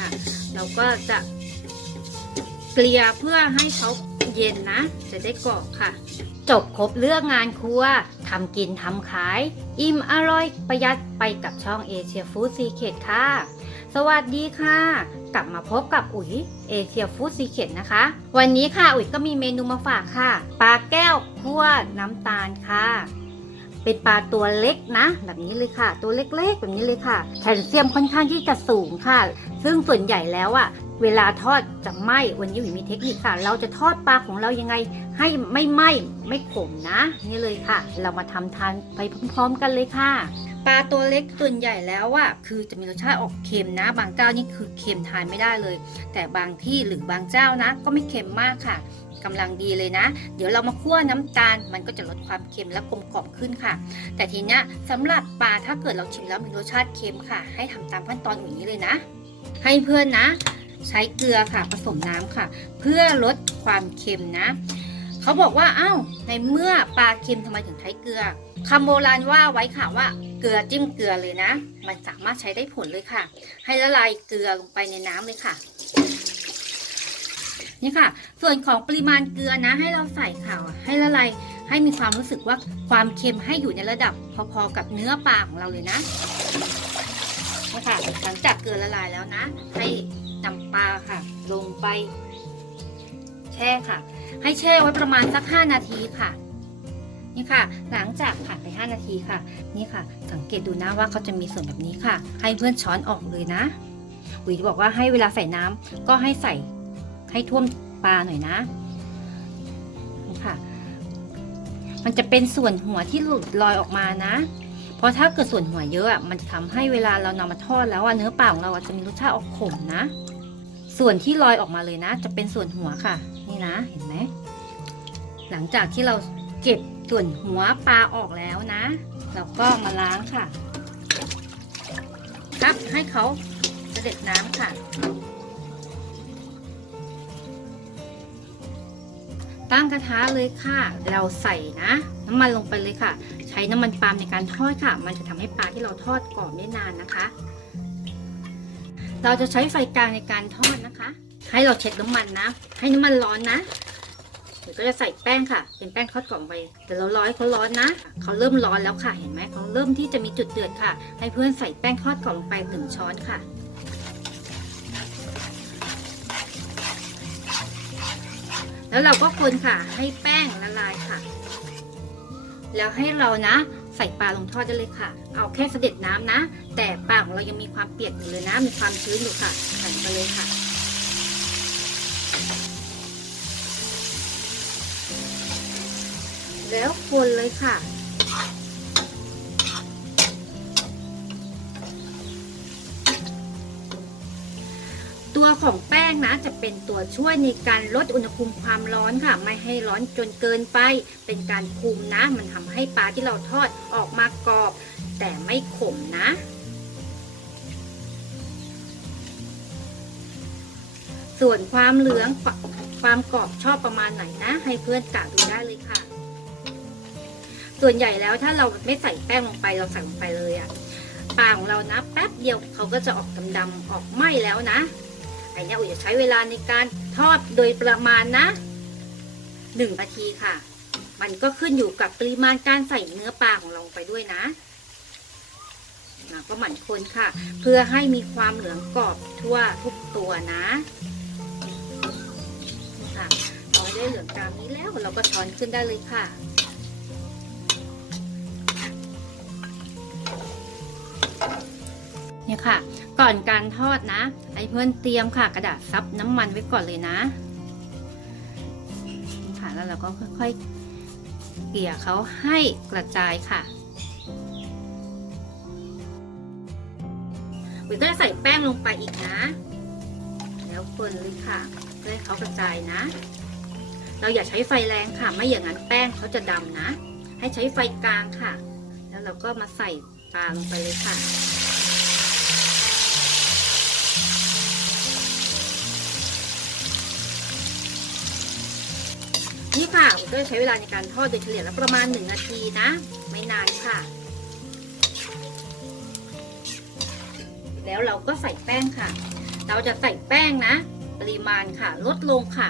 อะเราก็จะเกลี่ยเพื่อให้เขาเย็นนะ จะได้กรอบค่ะ จบครบเรื่องงานครัวทำกินทำขาย อิ่มอร่อยประหยัดไปกับช่องเอเชียฟู้ดซีเคทค่ะ สวัสดีค่ะ กลับมาพบกับอุ๋ยเอเชียฟู้ดซีเคทนะคะ วันนี้ค่ะอุ๋ยก็มีเมนูมาฝากค่ะปลาแก้วคั่วน้ำตาลค่ะ เป็นปลาตัวเล็กนะ แบบนี้เลยค่ะ ตัวเล็กๆ แบบนี้เลยค่ะ แคลเซียมค่อนข้างที่จะสูงค่ะ ซึ่งส่วนใหญ่แล้วอะเวลาทอดจะไหม้วันนี้อุ๋ยมีเทคนิคค่ะ เราจะทอดปลาของเรายังไงให้ไม่ไหม้ไม่ขมนะ นี่เลยค่ะ เรามาทำทานไปพร้อม ๆ กันเลยค่ะปลาตัวเล็กส่วนใหญ่แล้วอะคือจะมีรสชาติออกเค็มนะ บางเจ้านี่คือเค็มทานไม่ได้เลย แต่บางที่หรือบางเจ้านะ ก็ไม่เค็มมากค่ะ กำลังดีเลยนะ เดี๋ยวเรามาคั่วน้ำตาลมันก็จะลดความเค็มและกลมกล่อมขึ้นค่ะ แต่ทีเนี้ยสำหรับปลาถ้าเกิดเราชิมแล้วมีรสชาติเค็มค่ะ ให้ทำตามขั้นตอนอย่างนี้เลยนะ ให้เพื่อนนะ ใช้เกลือค่ะผสมน้ำค่ะ เพื่อลดความเค็มนะเขาบอกว่าอ้าวในเมื่อปลาเค็มทำไมถึงใช้เกลือคำโบราณว่าไว้ค่ะว่าเกลือจิ้มเกลือเลยนะ มันสามารถใช้ได้ผลเลยค่ะ ให้ละลายเกลือลงไปในน้ำเลยค่ะ นี่ค่ะ ส่วนของปริมาณเกลือนะ ให้เราใส่ค่ะให้ละลายให้มีความรู้สึกว่าความเค็มให้อยู่ในระดับพอๆกับเนื้อปลาของเราเลยนะนี่ค่ะหลังจากเกลือละลายแล้วนะ ให้นำปลาค่ะ ลงไป แช่ค่ะ ให้แช่ไว้ประมาณสัก 5 นาทีค่ะนี่ค่ะ หลังจากผ่านไป 5 นาทีค่ะ นี่ค่ะ สังเกตดูนะว่าเขาจะมีส่วนแบบนี้ค่ะ ให้เพื่อนช้อนออกเลยนะ อุ๋ยบอกว่าให้เวลาใส่น้ำก็ให้ใส่ ให้ท่วมปลาหน่อยนะค่ะ มันจะเป็นส่วนหัวที่หลุดลอยออกมานะ เพราะถ้าเกิดส่วนหัวเยอะอะมันจะทำให้เวลาเรานำมาทอดแล้วเนื้อปลาของเราจะมีรสชาติออกขมนะ ส่วนที่ลอยออกมาเลยนะ จะเป็นส่วนหัวค่ะ นี่นะเห็นไหมหลังจากที่เราเก็บส่วนหัวปลาออกแล้วนะเราก็มาล้างค่ะครับให้เขาเสด็จน้ำค่ะ ตั้งกระทะเลยค่ะ เราใส่นะ น้ำมันลงไปเลยค่ะ ใช้น้ำมันปาล์มในการทอดค่ะ มันจะทำให้ปลาที่เราทอดกรอบได้นานนะคะ เราจะใช้ไฟกลางในการทอดนะคะ ให้เราเช็ดน้ำมันนะ ให้น้ำมันร้อนนะเดี๋ยวก็จะใส่แป้งค่ะ เป็นแป้งทอดกรอบไปแต่เราร้อยเขาร้อนนะ เขาเริ่มร้อนแล้วค่ะ เห็นไหมเขาเริ่มที่จะมีจุดเดือดค่ะ ให้เพื่อนใส่แป้งทอดกรอบลงไปหนึ่งช้อนค่ะ แล้วเราก็คนค่ะให้แป้งละลายค่ะ แล้วให้เรานะ ใส่ปลาลงทอดได้เลยค่ะ เอาแค่เสด็จน้ำนะ แต่ปลาของเรายังมีความเปียกอยู่เลยนะมีความชื้นอยู่ค่ะใส่ไปเลยค่ะแล้วคนเลยค่ะ ตัวของแป้งนะจะเป็นตัวช่วยในการลดอุณหภูมิความร้อนค่ะ ไม่ให้ร้อนจนเกินไป เป็นการคุมนะ มันทำให้ปลาที่เราทอดออกมากรอบ แต่ไม่ขมนะส่วนความเหลืองความกรอบชอบประมาณไหนนะ ให้เพื่อนกะดูได้เลยค่ะ ส่วนใหญ่แล้วถ้าเราไม่ใส่แป้งลงไปเราใส่ลงไปเลยอะปลาของเรานะ แป๊บเดียวเขาก็จะออกดำๆออกไหม้แล้วนะ ไอ้เนี่ยอุ๋ยจะใช้เวลาในการทอดโดยประมาณนะหนึ่งนาทีค่ะ มันก็ขึ้นอยู่กับปริมาณการใส่เนื้อปลาของเราไปด้วยนะนะก็หมั่นคนค่ะ เพื่อให้มีความเหลืองกรอบทั่วทุกตัวนะค่ะพอได้เหลืองตามนี้แล้วเราก็ช้อนขึ้นได้เลยค่ะ เนี่ยค่ะ ก่อนการทอดนะ ไอ้เพื่อนเตรียมค่ะ กระดาษซับน้ำมันไว้ก่อนเลยนะ ค่ะแล้วเราก็ค่อยๆเกลี่ยเขาให้กระจายค่ะวิก็จะใส่แป้งลงไปอีกนะ แล้วคนเลยค่ะเพื่อให้เขากระจายนะ เราอย่าใช้ไฟแรงค่ะ ไม่อย่างนั้นแป้งเขาจะดำนะ ให้ใช้ไฟกลางค่ะ แล้วเราก็มาใส่ปลาลงไปเลยค่ะ นี่ค่ะอุ๋ยก็จะใช้เวลาในการทอดโดยเฉลี่ยแล้วประมาณ 1 นาทีนะ ไม่นานค่ะ แล้วเราก็ใส่แป้งค่ะ เราจะใส่แป้งนะ ปริมาณค่ะ ลดลงค่ะ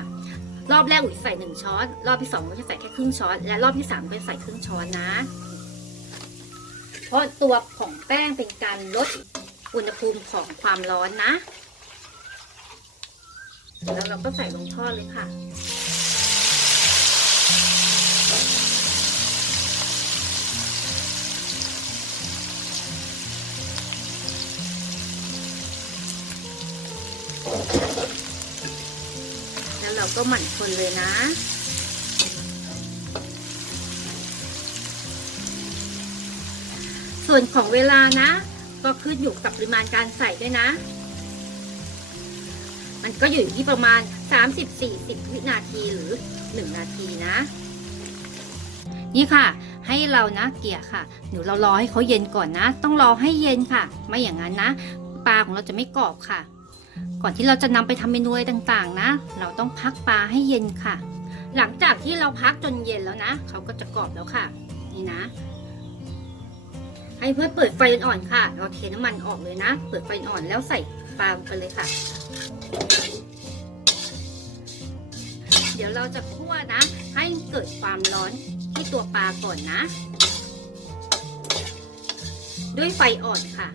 รอบแรกอุ๋ยใส่หนึ่งช้อน รอบที่สองก็จะใส่แค่ครึ่งช้อน และรอบที่สามก็จะใส่ครึ่งช้อนนะ เพราะตัวของแป้งเป็นการลดอุณหภูมิของความร้อนนะ แล้วเราก็ใส่ลงทอดเลยค่ะ เราก็หมั่นคนเลยนะ ส่วนของเวลานะ ก็ขึ้นอยู่กับปริมาณการใส่ด้วยนะ มันก็อยู่ที่ประมาณ 30-40 วินาทีหรือ 1 นาทีนะ นี่ค่ะให้เรานะเกี่ยค่ะหนูเรารอให้เขาเย็นก่อนนะ ต้องรอให้เย็นค่ะ ไม่อย่างนั้นนะ ปลาของเราจะไม่กรอบค่ะ ก่อนที่เราจะนำไปทำเมนูอะไรต่างๆนะ เราต้องพักปลาให้เย็นค่ะ หลังจากที่เราพักจนเย็นแล้วนะ เขาก็จะกรอบแล้วค่ะ นี่นะ ให้เพื่อนเปิดไฟอ่อนๆค่ะ เราเทน้ำมันออกเลยนะ เปิดไฟอ่อนแล้วใส่ปลาลงไปเลยค่ะ เดี๋ยวเราจะคั่วนะ ให้เกิดความร้อนที่ตัวปลาก่อนนะ ด้วยไฟอ่อนค่ะ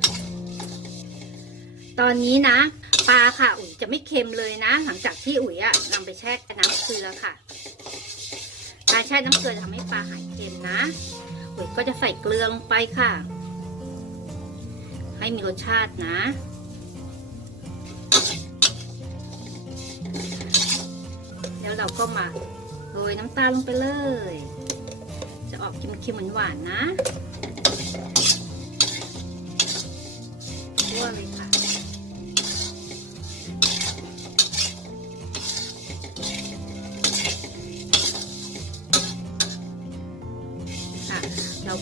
ตอนนี้นะ ปลาค่ะ อุ๋ยจะไม่เค็มเลยนะ หลังจากที่อุ๋ยอะนำไปแช่น้ำเกลือค่ะ การแช่น้ำเกลือจะทำให้ปลาหายเค็มนะ อุ๋ยก็จะใส่เกลือลงไปค่ะ ให้มีรสชาตินะแล้วเราก็มาโรยน้ำตาลลงไปเลย จะออกเค็มๆหวานๆนะคั่วเลยค่ะค่ะ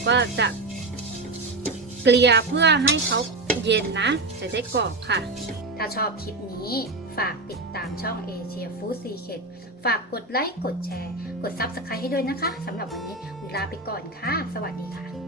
ก็จะเกลี่ยเพื่อให้เขาเย็นนะ จะได้กรอบค่ะ ถ้าชอบคลิปนี้ฝากติดตามช่อง Asia Food Secret ฝากกดไลค์ กดแชร์ กด Subscribe ให้ด้วยนะคะสำหรับวันนี้เวลาไปก่อนค่ะ สวัสดีค่ะ